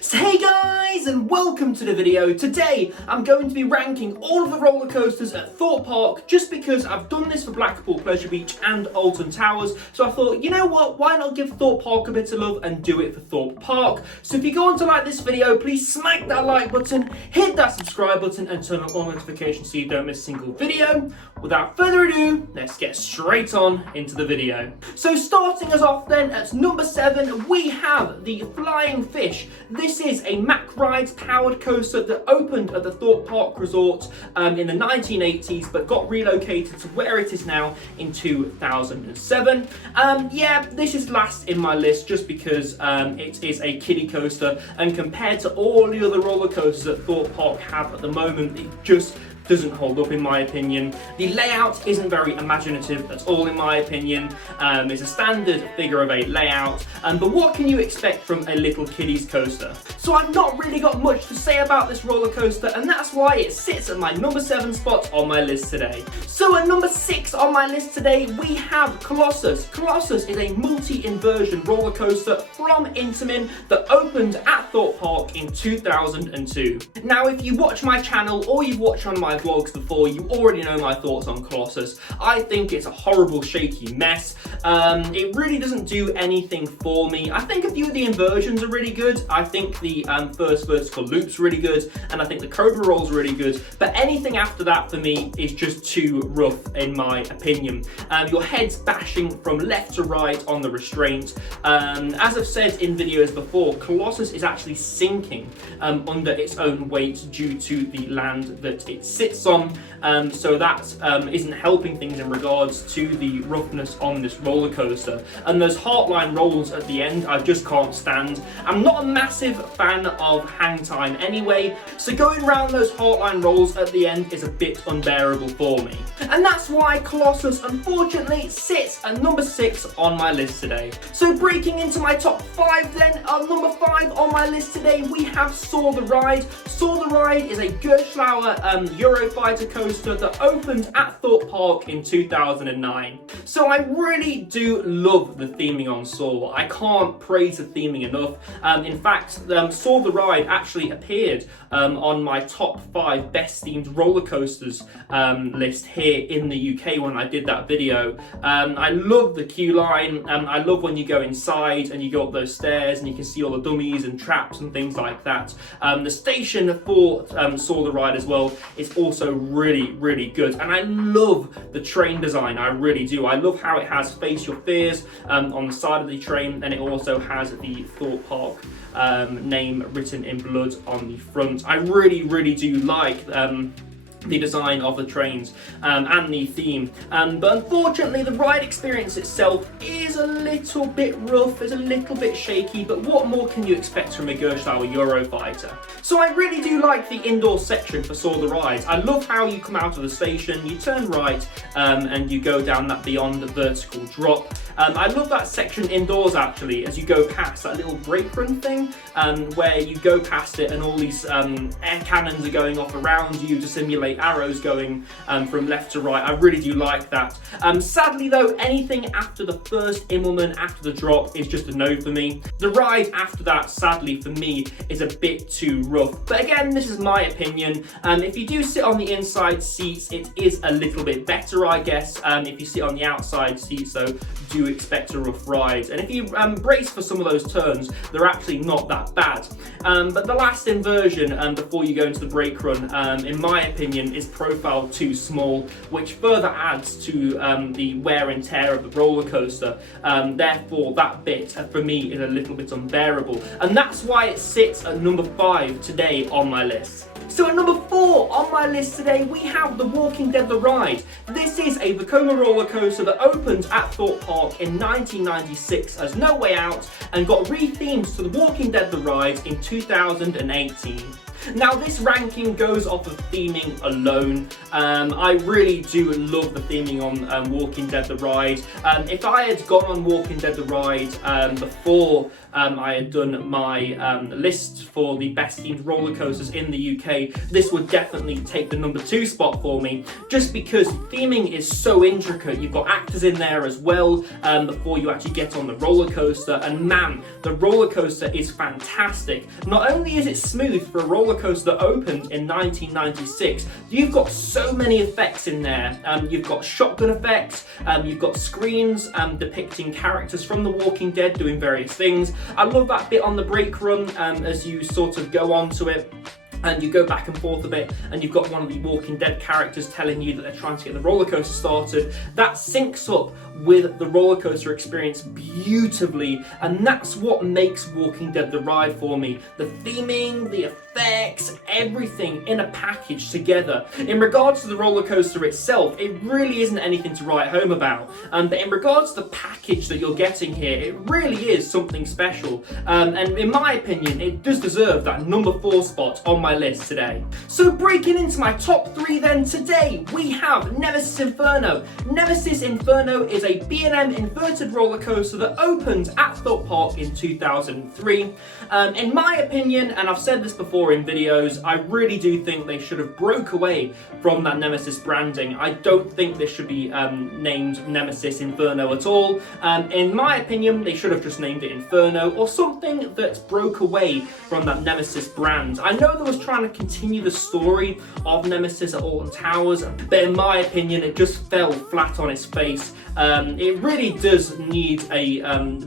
So hey guys, and welcome to the video. Today I'm going to be ranking all of the roller coasters at Thorpe Park just because I've done this for Blackpool Pleasure Beach and Alton Towers. So I thought, you know what, why not give Thorpe Park a bit of love and do it for Thorpe Park. So if you go on to like this video, please smack that like button, hit that subscribe button and turn on all notifications so you don't miss a single video. Without further ado, let's get straight on into the video. So starting us off then at number 7, we have the Flying Fish. This is a Mack Rides powered coaster that opened at the Thorpe Park Resort in the 1980s but got relocated to where it is now in 2007. Yeah, this is last in my list just because it is a kiddie coaster, and compared to all the other roller coasters that Thorpe Park have at the moment, it just doesn't hold up in my opinion. The layout isn't very imaginative at all in my opinion. It's a standard figure of 8 layout, but what can you expect from a little kiddies coaster? So I've not really got much to say about this roller coaster, and that's why it sits at my number 7 spot on my list today. So at number 6 on my list today, we have Colossus. Colossus is a multi-inversion roller coaster from Intamin that opened at Thorpe Park in 2002. Now if you watch my channel or you've watched one of my vlogs before, you already know my thoughts on Colossus. I think it's a horrible shaky mess. It really doesn't do anything for me. I think a few of the inversions are really good. I think the first vertical loop's really good, and I think the cobra roll's really good, but anything after that for me is just too rough in my opinion. Your head's bashing from left to right on the restraint. As I've said in videos before, Colossus is actually sinking under its own weight due to the land that it sits on, so that isn't helping things in regards to the roughness on this roller coaster. And those heartline rolls at the end I just can't stand. I'm not a massive fan of hang time anyway, so going around those heartline rolls at the end is a bit unbearable for me. And that's why Colossus unfortunately sits at number 6 on my list today. So breaking into my top 5 then, number 5 on my list today we have Soar the Ride. Soar the Ride is a Gerstlauer Eurofighter coaster that opened at Thorpe Park in 2009. So I really do love the theming on Soar. I can't praise the theming enough. In fact, Soar the Ride actually appeared on my top 5 best themed roller coasters list here in the UK when I did that video. I love the queue line. I love when you go inside and you go up those stairs and you can see all the dummies and traps and things like that. The station for Soar the Ride as well is also really good, and I love the train design. I really do. I love how it has Face Your Fears on the side of the train, and it also has the Thorpe Park name written in blood on the front. I really do like the design of the trains and the theme, but unfortunately the ride experience itself is a little bit rough, is a little bit shaky, but what more can you expect from a Gerstlauer Eurofighter? So I really do like the indoor section for Soar the Ride. I love how you come out of the station, you turn right and you go down that beyond vertical drop. I love that section indoors actually, as you go past that little brake run thing where you go past it and all these air cannons are going off around you to simulate arrows going from left to right. I really do like that. Sadly though, anything after the first Immelman, after the drop, is just a no for me. The ride after that, sadly for me, is a bit too rough. But again, this is my opinion. If you do sit on the inside seats, it is a little bit better, I guess. If you sit on the outside seats, though, do expect a rough ride. And if you brace for some of those turns, they're actually not that bad. But the last inversion before you go into the brake run, in my opinion, is profile too small, which further adds to the wear and tear of the roller coaster. Therefore, that bit for me is a little bit unbearable, and that's why it sits at number 5 today on my list. So at number 4 on my list today, we have The Walking Dead The Ride. This is a Vekoma roller coaster that opened at Thorpe Park in 1996 as No Way Out and got rethemed to The Walking Dead The Ride in 2018. Now this ranking goes off of theming alone. I really do love the theming on Walking Dead The Ride. If I had gone on Walking Dead The Ride before I had done my list for the best themed roller coasters in the UK, this would definitely take the number 2 spot for me, just because theming is so intricate. You've got actors in there as well before you actually get on the roller coaster, and man, the roller coaster is fantastic. Not only is it smooth for a roller coaster that opened in 1996, you've got so many effects in there. You've got shotgun effects, you've got screens depicting characters from The Walking Dead doing various things. I love that bit on the brake run as you sort of go onto it and you go back and forth a bit, and you've got one of the Walking Dead characters telling you that they're trying to get the roller coaster started. That syncs up with the roller coaster experience beautifully, and that's what makes Walking Dead the ride for me. The theming, the effects, everything in a package together. In regards to the roller coaster itself, it really isn't anything to write home about, but in regards to the package that you're getting here, it really is something special, and in my opinion, it does deserve that number 4 spot on my list today. So breaking into my top 3 then, today we have Nemesis Inferno. Nemesis Inferno is a B&M inverted roller coaster that opened at Thorpe Park in 2003. In my opinion, and I've said this before in videos, I really do think they should have broke away from that Nemesis branding. I don't think this should be named Nemesis Inferno at all. In my opinion, they should have just named it Inferno, or something that broke away from that Nemesis brand. I know there was trying to continue the story of Nemesis at Alton Towers, but in my opinion, it just fell flat on its face. It really does need a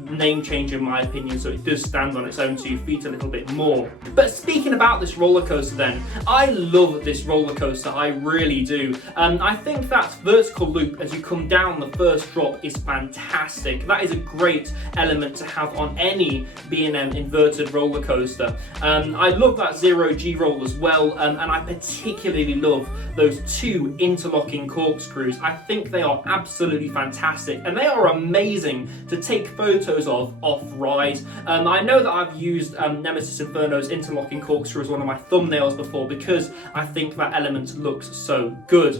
name change in my opinion, so it does stand on its own 2 feet a little bit more. But speaking about this roller coaster then, I love this roller coaster, I really do. I think that vertical loop as you come down the first drop is fantastic. That is a great element to have on any B&M inverted roller coaster. I love that 0G roll as well, and I particularly love those 2 interlocking corkscrews. I think they are absolutely fantastic, and they are amazing to take photos of off-ride. I know that I've used Nemesis Inferno's interlocking corkscrew as one of my thumbnails before because I think that element looks so good.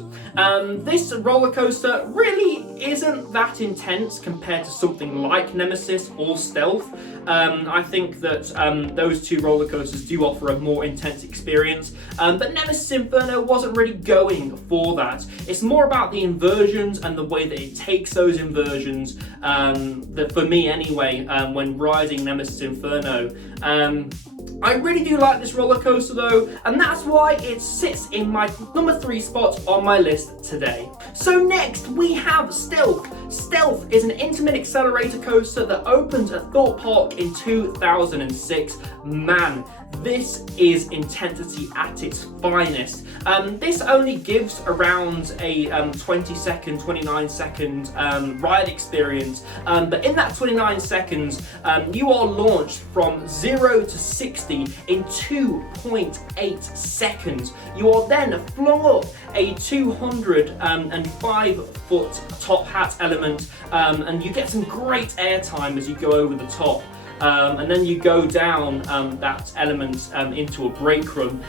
This roller coaster really isn't that intense compared to something like Nemesis or Stealth. I think that those 2 roller coasters do offer a more intense experience, but Nemesis Inferno wasn't really going for that. It's more about the inversions and the way that it takes those inversions, that for me anyway, when riding Nemesis Inferno. I really do like this roller coaster though, and that's why it sits in my number 3 spot on my list today. So next we have Stealth. Stealth is an intimate accelerator coaster that opened at Thorpe Park in 2006. Man, this is intensity at its finest. This only gives around a 29-second ride experience, but in that 29 seconds, you are launched from 0 to 60 in 2.8 seconds. You are then flung up a 205-foot top hat element, and you get some great airtime as you go over the top. And then you go down that element into a brake run.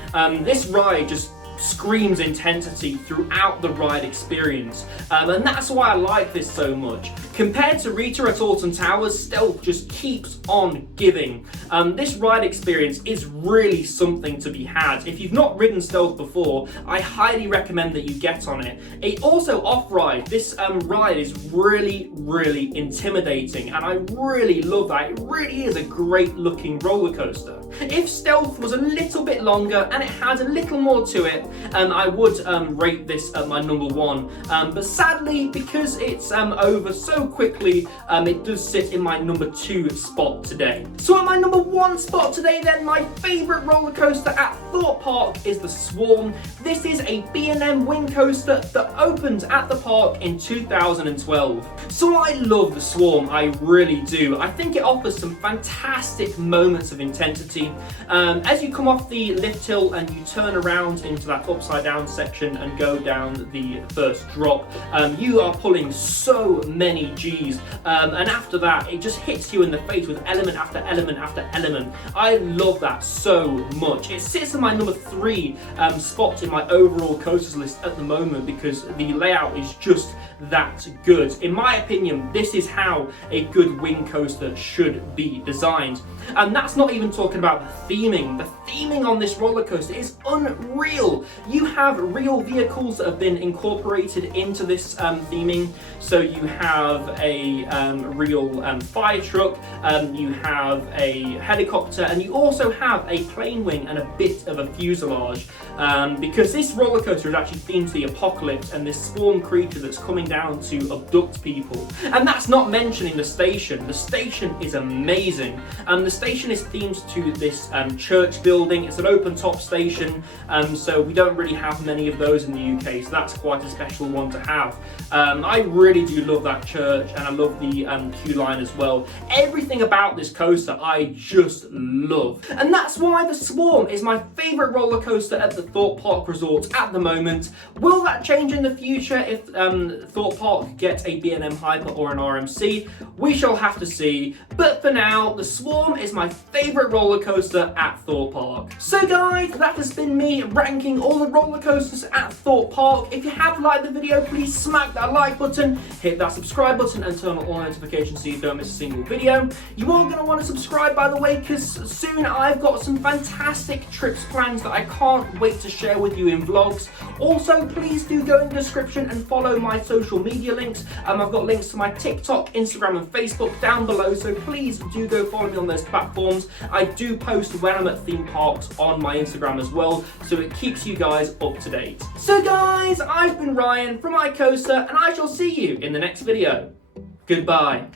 This ride just screams intensity throughout the ride experience, and that's why I like this so much. Compared to Rita at Alton Towers, Stealth just keeps on giving. This ride experience is really something to be had. If you've not ridden Stealth before, I highly recommend that you get on it. It also off-ride, this ride is really, really intimidating, and I really love that. It really is a great looking roller coaster. If Stealth was a little bit longer and it had a little more to it, I would rate this at my number 1, but sadly, because it's over so quickly, it does sit in my number 2 spot today. So at my number 1 spot today then, my favourite roller coaster at Thorpe Park is the Swarm. This is a B&M wing coaster that opened at the park in 2012. So I love the Swarm, I really do. I think it offers some fantastic moments of intensity. As you come off the lift hill and you turn around into that upside down section and go down the first drop, you are pulling so many G's, and after that it just hits you in the face with element after element after element. I love that so much. It sits in my number 3 spot in my overall coasters list at the moment because the layout is just that good. In my opinion, this is how a good wing coaster should be designed. And that's not even talking about the theming. The theming on this roller coaster is unreal. You have real vehicles that have been incorporated into this theming. So you have a real fire truck, you have a helicopter, and you also have a plane wing and a bit of a fuselage. Because this roller coaster is actually themed to the apocalypse and this swarm creature that's coming down to abduct people. And that's not mentioning the station. The station is amazing. The station is themed to this church building. It's an open top station, so we don't really have many of those in the UK, so that's quite a special one to have. I really do love that church, and I love the queue line as well. Everything about this coaster I just love. And that's why the Swarm is my favourite roller coaster at the Thorpe Park Resort at the moment. Will that change in the future if Thorpe Park gets a B&M Hyper or an RMC? We shall have to see. But for now, the Swarm is my favourite roller coaster at Thorpe Park. So guys, that has been me ranking all the roller coasters at Thorpe Park. If you have liked the video, please smack that like button, hit that subscribe button and turn on all notifications so you don't miss a single video. You are going to want to subscribe, by the way, because soon I've got some fantastic trips plans that I can't wait to share with you in vlogs. Also, please do go in the description and follow my social media links. I've got links to my TikTok, Instagram and Facebook down below, so please do go follow me on those platforms. I do post when I'm at theme parks on my Instagram as well, so it keeps you guys up to date. So guys, I've been Ryan from iCoaster, and I shall see you in the next video. Goodbye.